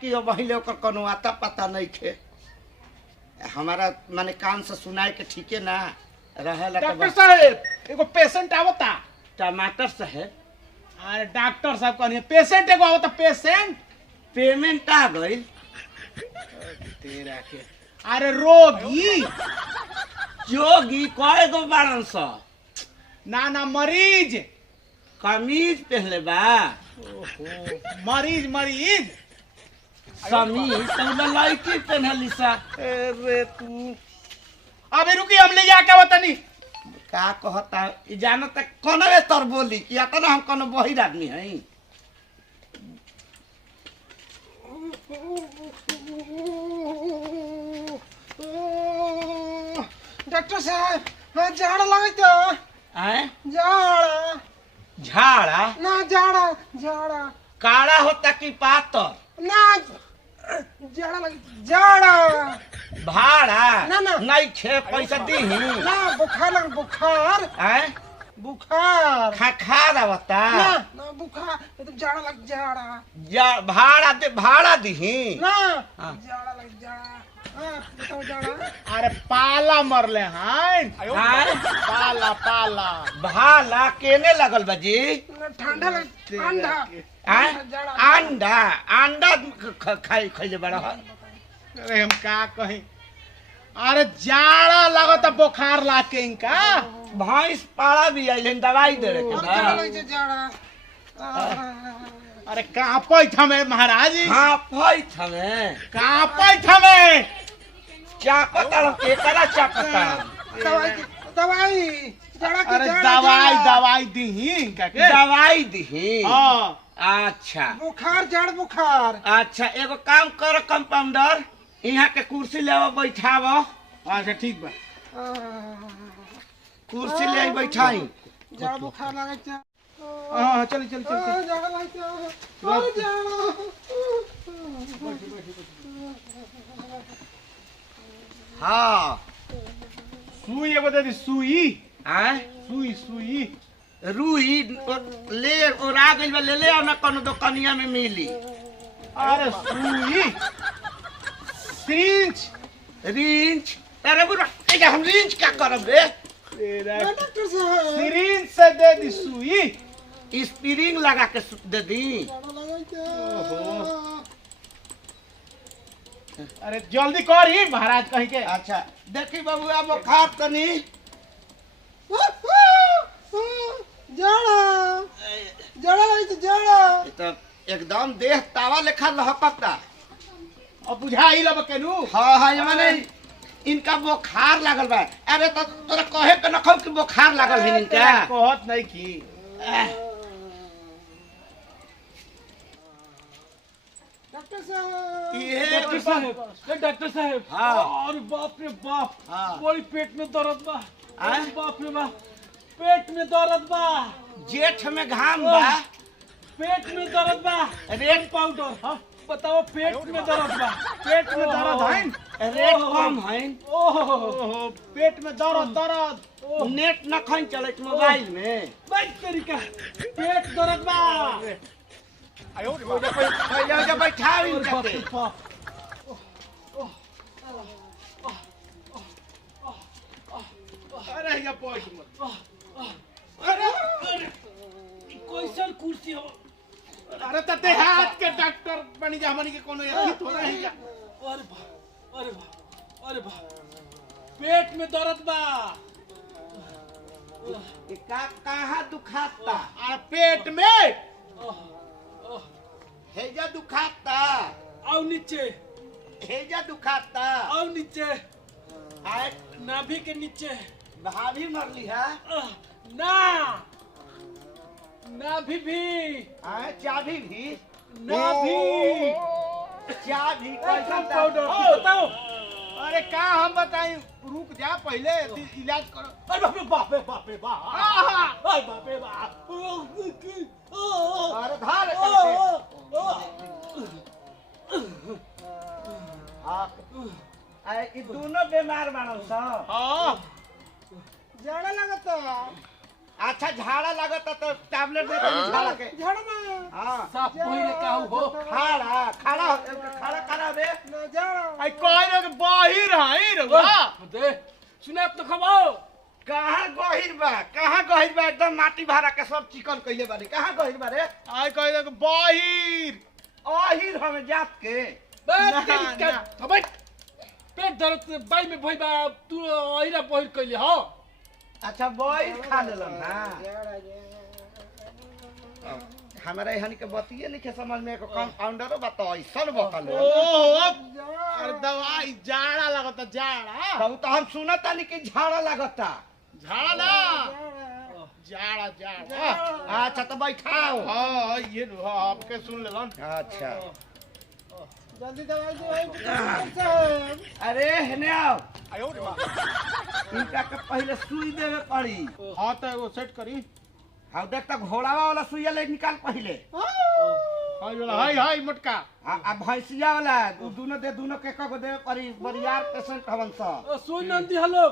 कि पहले ओकर कोनो आता पता नहीं थे हमारा माने कान से सुनाए के ठीके ना रहेला। डॉक्टर साहब एगो पेशेंट आवता। टमाटर साहब अरे डॉक्टर साहब कहनी पेशेंट एगो आवता पेशेंट। पेमेंट आ गई तेरा के अरे रोगी जोगी कय गो बारन सा ना ना मरीज कमीज पहले बा मरीज मरीज समीज तो लड़की पहनली सा। अरे तू अबे रुकी हम ले जाके बतानी का कहता ई जानत कोनवे तर बोली कि आता ना हम कोनो बहिर आदमी हई। डॉक्टर साहब झाड़ा लगता आए झाड़ा झाड़ा ना झाड़ा झाड़ा काला होता कि पातर ना झाड़ा लग झाड़ा भाड़ा ना, ना। नहीं खे पैसा दी ना बुखार लग बुखार आए बुखार खाखार आवता ना ना बुखार ये तो झाड़ा लग झाड़ा जा भाड़ा दीही ना हाँ। झाड़ा लग झाड़ा हाँ बताओ झाड़ा अरे पाला मरले हैं आए पाला पाला भाला केने लगल बाजी ठंडा लग ठंडा आए अंडा अंडा खाई खइले बड़ा अरे हम का कहीं अरे जाड़ा लगता बुखार लाके इनका भैंस पाड़ा भी आइले दवाई दे के अरे कहाँ पैठ हमें महाराज हां पैठ हमें कहाँ पैठ हमें चापता के कला चापता दवाई दवाई अरे दवाई दवाई दी इनका के दवाई दीही हाँ अच्छा बुखार जड़ बुखार अच्छा एगो काम कर कंपाउंडर यहाँ के कुर्सी लेवा बैठाव। अच्छा ठीक बा कुर्सी ले बैठाई जड़ बुखार लगे हाँ चल चल चल हाँ सुई एगो दे दी सुई आए सुई सुई रूही ले ओरा गइल बा ले ना कोनो दुकानिया में मिली। अरे सुई सिरिंज रिंच अरे बुरा ए हम रिंच क्या करब रे डॉक्टर साहब सिरिंज से दे दी सुई स्प्रिंग लगा के दे दी। अरे जल्दी कर ही महाराज कहीं के अच्छा देखी बाबू अब बुखार तनी जड़ा जड़ा लगे जड़ा ये तो एकदम देह तावा लेखा लहकता। अब बुझाई लब केनू हाँ हाँ ये माने इनका बुखार लागल बा। अरे तो तोरा कहे के न कि बुखार लागल है इनका कहत नहीं की डॉक्टर साहब ये डॉक्टर साहब हाँ। अरे बाप रे बाप हाँ। बड़ी पेट में दर्द बा आय? अरे बाप रे बाप पेट में दर्द बा जेठ में घाम बा पेट में दर्द बा रेट पाउडर हाँ बताओ पेट में दर्द बा पेट में दर्द है रेट कम है। ओहो पेट में दर्द दर्द नेट न खन चले मोबाइल में बैठ तरीका पेट दर्द बा पहले जब बैठा इनका के अरे या पॉइंट मत अरे कैसन कुर्सी हो अरे तते हाथ के डॉक्टर बनी जा हमनी के कोनो यही थोड़ा है क्या अरे बा अरे बा अरे बा पेट में दर्द बा कहाँ दुखाता आ पेट में हेजा दुखाता और नीचे हेजा दुखाता और नीचे आए नाभि के नीचे भाभी मरली है ना नाभि भी आए चाबी भी नाभि चाबी कैसा पाउडर बताओ अरे का हम बताएं रुक जा पहले इलाज करो अरे बाप रे बाप रे बाप अरे बाप रे बाप अरे धार आए ई दोनों बीमार बानल सा। हां जाड़ा लगता अच्छा झाड़ा लगता तो टैबलेट दे दे झाड़ा के झाड़ा में हां साफ पहले का हो खाड़ा खाड़ा रहुआ दे सुने तो खबाओ कहाँ गहिर बा एकदम माटी भरा के सब चिकन कइले बारे कहाँ गहिर बा रे आई कह दे बाहिर अहिर हमें जात के अबे पेट दर्द से बाई में भई बा तू ओइरा पहिर कइले हो अच्छा बॉइल खा लेलन ना हमारा यहाँ के बतिये नहीं के समझ में एको कंपाउंडरो बता ऐसन बकल ओहो अरे दवाई जाड़ा लगता जाड़ा तो हम सुनत तानी कि झाड़ा लगता झाड़ा ना जाड़ा जाड़ा अच्छा तो बैठाओ हाँ ये लो आपके सुन लेलन अच्छा जल्दी दवाई अरे हेने आओ आयो रे मां इनका के पहले सुई देवे पड़ी हां तो वो सेट करी हाँ देख तो घोड़ावा वाला सुइया ले निकाल पहले हाय वाला हाय मटका आ भैंसिया वाला दोनों के कगो देवे पड़ी बरियार पेशेंट हवन सा सुन नंदी हेलो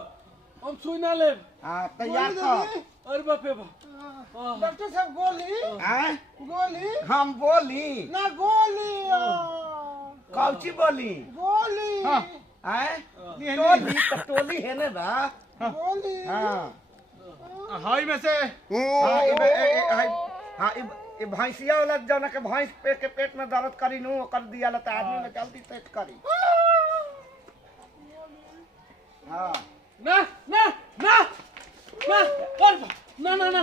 हम सुन ना ले हां तैयार कर अरे बाप रे डॉक्टर साहब गोली हैं गोली हम बोली ना गोली कौची बोली गोली हां हैं टोली तो टोली है ना बा गोली हां हाय में से हाँ ये भैंसिया वाला जौन के भैंस के पेट में दर्द करी नु कर दिया ला त आदमी में जल्दी सेट करी हाँ ना ना ना ना और ना ना ना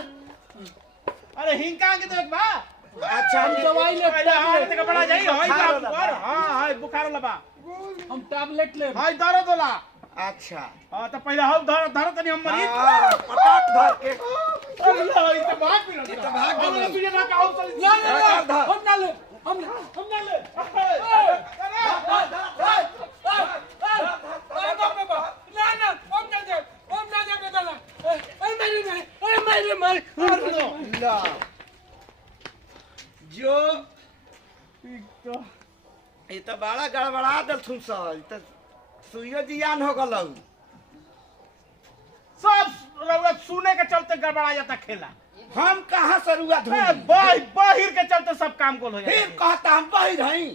अरे हिंका के देख बा अच्छा हम दवाई ले हां ते बड़ा जाई हाय पर हां हाय बुखार लबा हम टैबलेट ले हाय दर्द होला अच्छा हां तो पहले हम धर तनी हम मरीज पटाक धर के अल्लाह ये तो भाग भी ये तो भाग भी हम तुझे ना काउ चल ना ना ना हम ना ले हम ना ले ना ना हम ना जा बेटा अरे मारे ला जो ये तो बड़ा गड़बड़ा दल थुन सा तो सुइयो जियान हो गलौ सब रउआ सुने के चलते गड़बड़ा जाता खेला हम कहाँ से रुआ धुई बाहिर के चलते सब काम गोल हो फिर जाता कहता हम बहिर हई